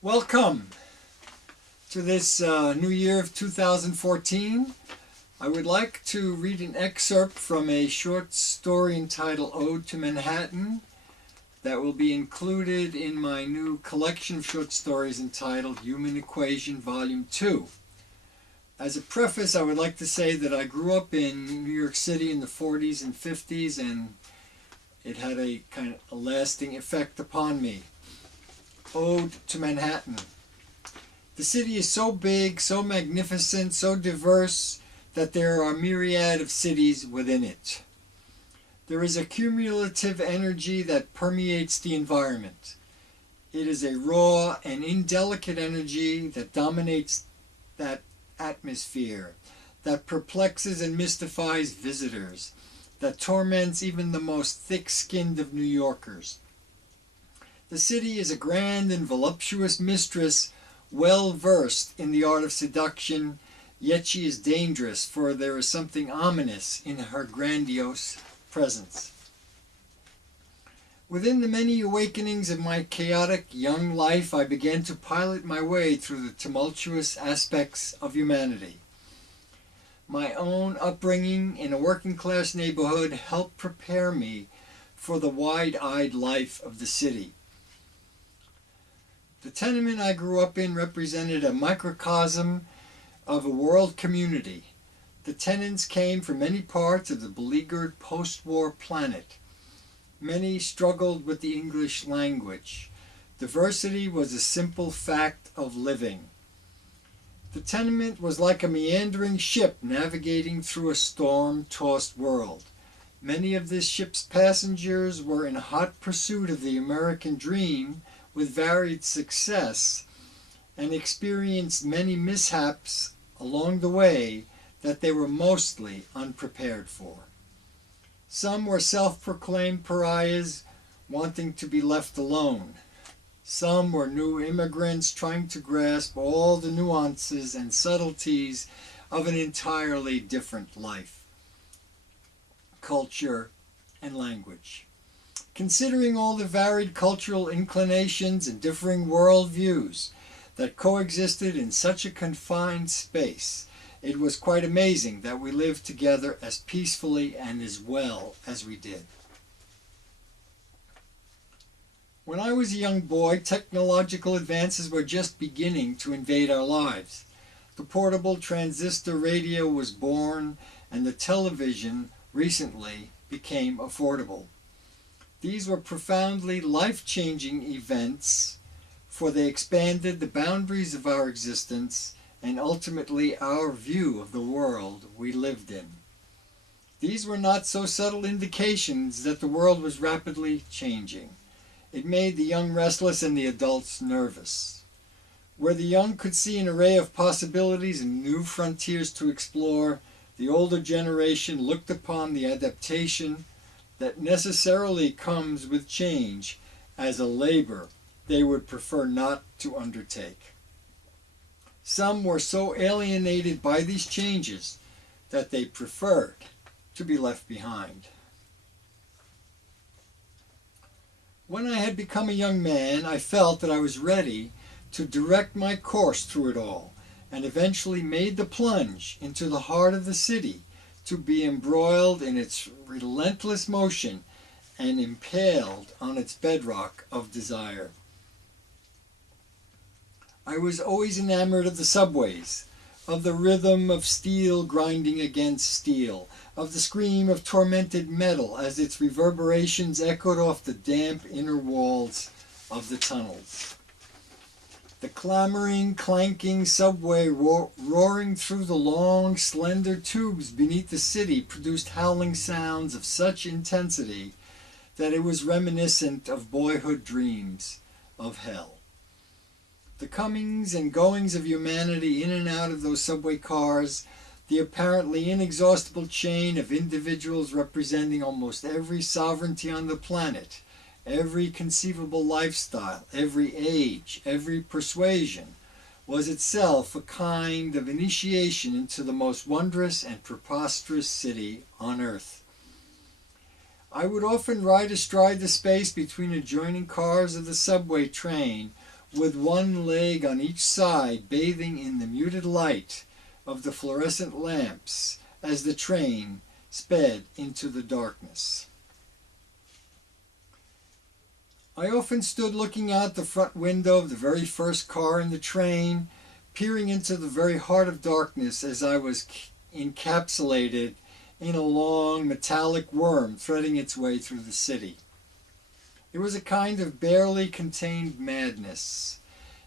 Welcome to this new year of 2014. I would like to read an excerpt from a short story entitled Ode to Manhattan that will be included in my new collection of short stories entitled Human Equation Volume 2. As a preface, I would like to say that I grew up in New York City in the 40s and 50s, and it had a kind of a lasting effect upon me. Ode to Manhattan. The city is so big, so magnificent, so diverse that there are a myriad of cities within it. There is a cumulative energy that permeates the environment. It is a raw and indelicate energy that dominates that atmosphere, that perplexes and mystifies visitors, that torments even the most thick-skinned of New Yorkers. The city is a grand and voluptuous mistress, well versed in the art of seduction, yet she is dangerous, for there is something ominous in her grandiose presence. Within the many awakenings of my chaotic young life, I began to pilot my way through the tumultuous aspects of humanity. My own upbringing in a working-class neighborhood helped prepare me for the wide-eyed life of the city. The tenement I grew up in represented a microcosm of a world community. The tenants came from many parts of the beleaguered post-war planet. Many struggled with the English language. Diversity was a simple fact of living. The tenement was like a meandering ship navigating through a storm-tossed world. Many of this ship's passengers were in hot pursuit of the American dream with varied success, and experienced many mishaps along the way that they were mostly unprepared for. Some were self-proclaimed pariahs wanting to be left alone. Some were new immigrants trying to grasp all the nuances and subtleties of an entirely different life, culture, and language. Considering all the varied cultural inclinations and differing worldviews that coexisted in such a confined space, it was quite amazing that we lived together as peacefully and as well as we did. When I was a young boy, technological advances were just beginning to invade our lives. The portable transistor radio was born, and the television recently became affordable. These were profoundly life-changing events, for they expanded the boundaries of our existence and ultimately our view of the world we lived in. These were not so subtle indications that the world was rapidly changing. It made the young restless and the adults nervous. Where the young could see an array of possibilities and new frontiers to explore, the older generation looked upon the adaptation that necessarily comes with change as a labor they would prefer not to undertake. Some were so alienated by these changes that they preferred to be left behind. When I had become a young man, I felt that I was ready to direct my course through it all, and eventually made the plunge into the heart of the city to be embroiled in its relentless motion and impaled on its bedrock of desire. I was always enamored of the subways, of the rhythm of steel grinding against steel, of the scream of tormented metal as its reverberations echoed off the damp inner walls of the tunnels. The clamoring, clanking subway roaring through the long, slender tubes beneath the city produced howling sounds of such intensity that it was reminiscent of boyhood dreams of hell. The comings and goings of humanity in and out of those subway cars, the apparently inexhaustible chain of individuals representing almost every sovereignty on the planet, every conceivable lifestyle, every age, every persuasion, was itself a kind of initiation into the most wondrous and preposterous city on earth. I would often ride astride the space between adjoining cars of the subway train with one leg on each side bathing in the muted light of the fluorescent lamps as the train sped into the darkness. I often stood looking out the front window of the very first car in the train, peering into the very heart of darkness as I was encapsulated in a long metallic worm threading its way through the city. It was a kind of barely contained madness.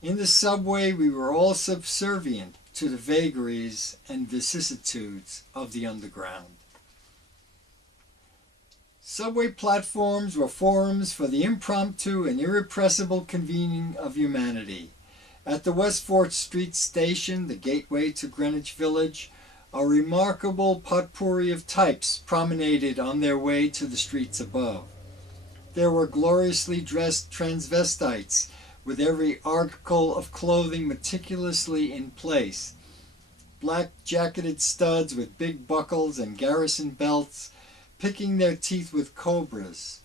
In the subway we were all subservient to the vagaries and vicissitudes of the underground. Subway platforms were forums for the impromptu and irrepressible convening of humanity. At the West 4th Street station, the gateway to Greenwich Village, a remarkable potpourri of types promenaded on their way to the streets above. There were gloriously dressed transvestites with every article of clothing meticulously in place, black-jacketed studs with big buckles and garrison belts, picking their teeth with cobras,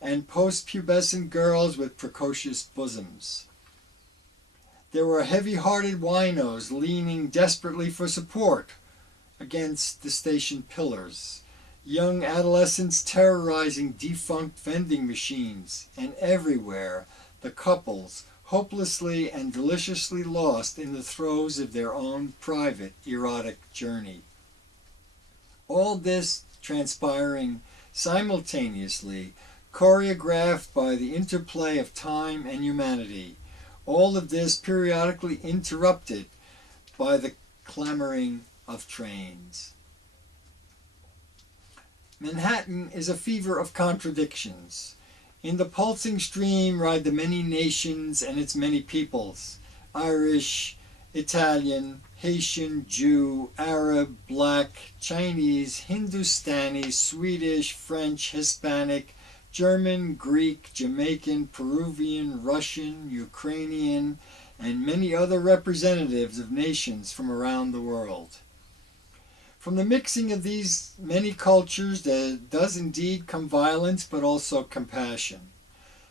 and post-pubescent girls with precocious bosoms. There were heavy-hearted winos leaning desperately for support against the station pillars, young adolescents terrorizing defunct vending machines, and everywhere the couples hopelessly and deliciously lost in the throes of their own private erotic journey. All this transpiring simultaneously, choreographed by the interplay of time and humanity, all of this periodically interrupted by the clamoring of trains. Manhattan is a fever of contradictions. In the pulsing stream ride the many nations and its many peoples, Irish, Italian, Haitian, Jew, Arab, Black, Chinese, Hindustani, Swedish, French, Hispanic, German, Greek, Jamaican, Peruvian, Russian, Ukrainian, and many other representatives of nations from around the world. From the mixing of these many cultures there does indeed come violence, but also compassion,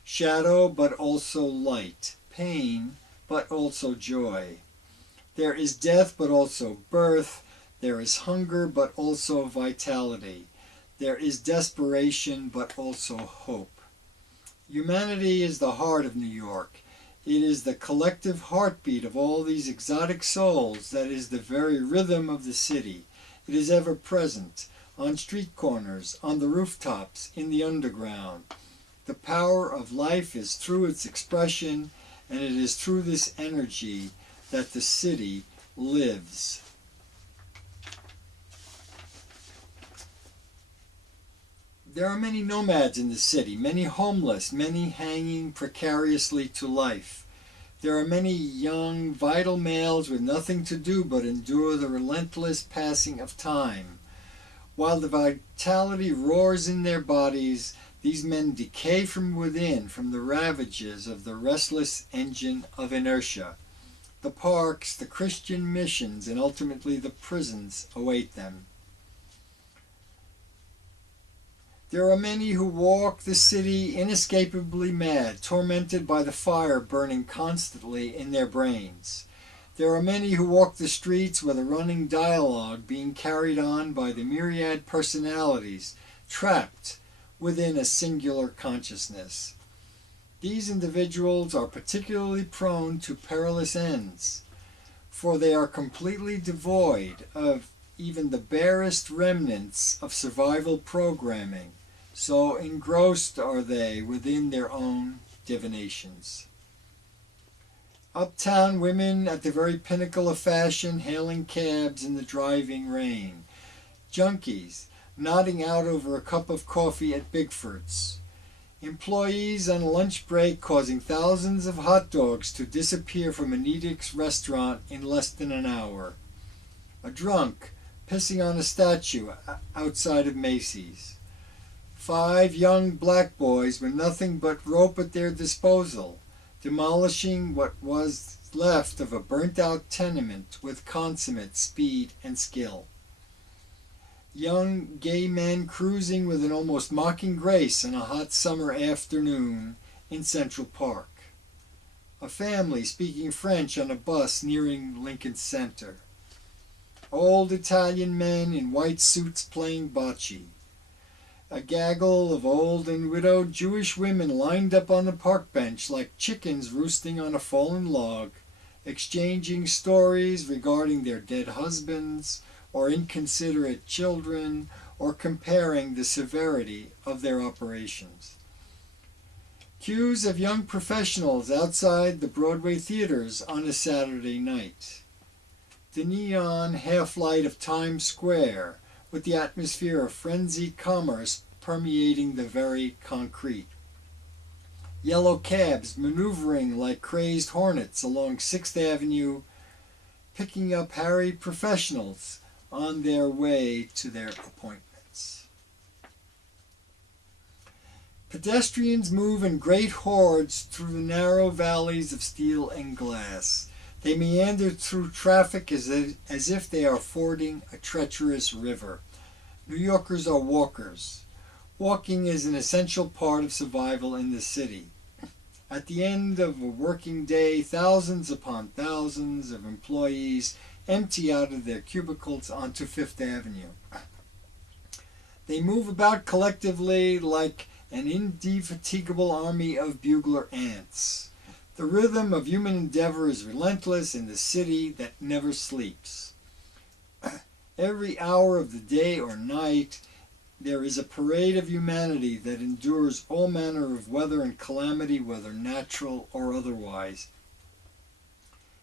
shadow, but also light, pain, but also joy. There is death, but also birth. There is hunger, but also vitality. There is desperation, but also hope. Humanity is the heart of New York. It is the collective heartbeat of all these exotic souls that is the very rhythm of the city. It is ever present, on street corners, on the rooftops, in the underground. The power of life is through its expression, and it is through this energy that the city lives. There are many nomads in the city, many homeless, many hanging precariously to life. There are many young, vital males with nothing to do but endure the relentless passing of time. While the vitality roars in their bodies, these men decay from within, from the ravages of the restless engine of inertia. The parks, the Christian missions, and ultimately the prisons await them. There are many who walk the city inescapably mad, tormented by the fire burning constantly in their brains. There are many who walk the streets with a running dialogue being carried on by the myriad personalities trapped within a singular consciousness. These individuals are particularly prone to perilous ends, for they are completely devoid of even the barest remnants of survival programming, so engrossed are they within their own divinations. Uptown women at the very pinnacle of fashion hailing cabs in the driving rain. Junkies nodding out over a cup of coffee at Bigford's. Employees on a lunch break causing thousands of hot dogs to disappear from an Edict's restaurant in less than an hour. A drunk pissing on a statue outside of Macy's. 5 young black boys with nothing but rope at their disposal, demolishing what was left of a burnt-out tenement with consummate speed and skill. Young gay men cruising with an almost mocking grace on a hot summer afternoon in Central Park. A family speaking French on a bus nearing Lincoln Center. Old Italian men in white suits playing bocce. A gaggle of old and widowed Jewish women lined up on the park bench like chickens roosting on a fallen log, exchanging stories regarding their dead husbands or inconsiderate children, or comparing the severity of their operations. Queues of young professionals outside the Broadway theaters on a Saturday night. The neon half-light of Times Square, with the atmosphere of frenzied commerce permeating the very concrete. Yellow cabs maneuvering like crazed hornets along 6th Avenue, picking up harried professionals on their way to their appointments. Pedestrians move in great hordes through the narrow valleys of steel and glass. They meander through traffic as if they are fording a treacherous river. New Yorkers are walkers. Walking is an essential part of survival in the city. At the end of a working day, thousands upon thousands of employees empty out of their cubicles onto Fifth Avenue. They move about collectively like an indefatigable army of bugler ants. The rhythm of human endeavor is relentless in the city that never sleeps. Every hour of the day or night, there is a parade of humanity that endures all manner of weather and calamity, whether natural or otherwise.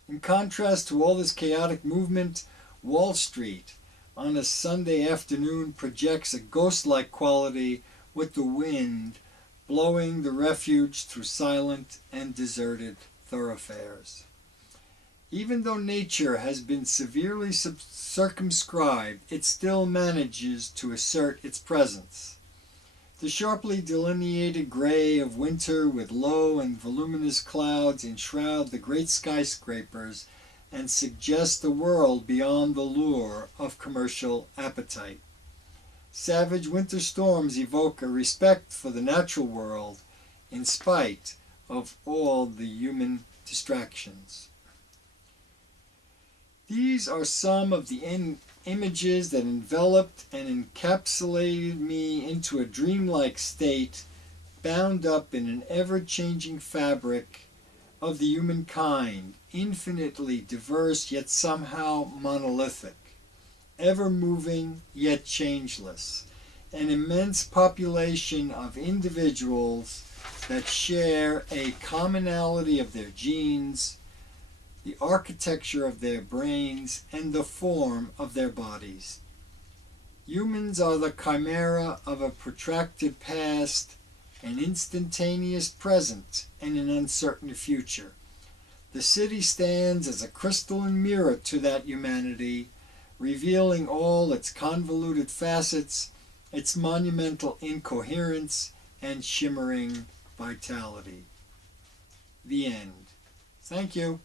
In contrast to all this chaotic movement, Wall Street on a Sunday afternoon projects a ghost-like quality, with the wind blowing the refuge through silent and deserted thoroughfares. Even though nature has been severely circumscribed, it still manages to assert its presence. The sharply delineated gray of winter with low and voluminous clouds enshroud the great skyscrapers and suggest a world beyond the lure of commercial appetite. Savage winter storms evoke a respect for the natural world in spite of all the human distractions. These are some of the images that enveloped and encapsulated me into a dreamlike state, bound up in an ever-changing fabric of the humankind, infinitely diverse yet somehow monolithic, ever-moving yet changeless, an immense population of individuals that share a commonality of their genes, the architecture of their brains, and the form of their bodies. Humans are the chimera of a protracted past, an instantaneous present, and an uncertain future. The city stands as a crystalline mirror to that humanity, revealing all its convoluted facets, its monumental incoherence, and shimmering vitality. The end. Thank you.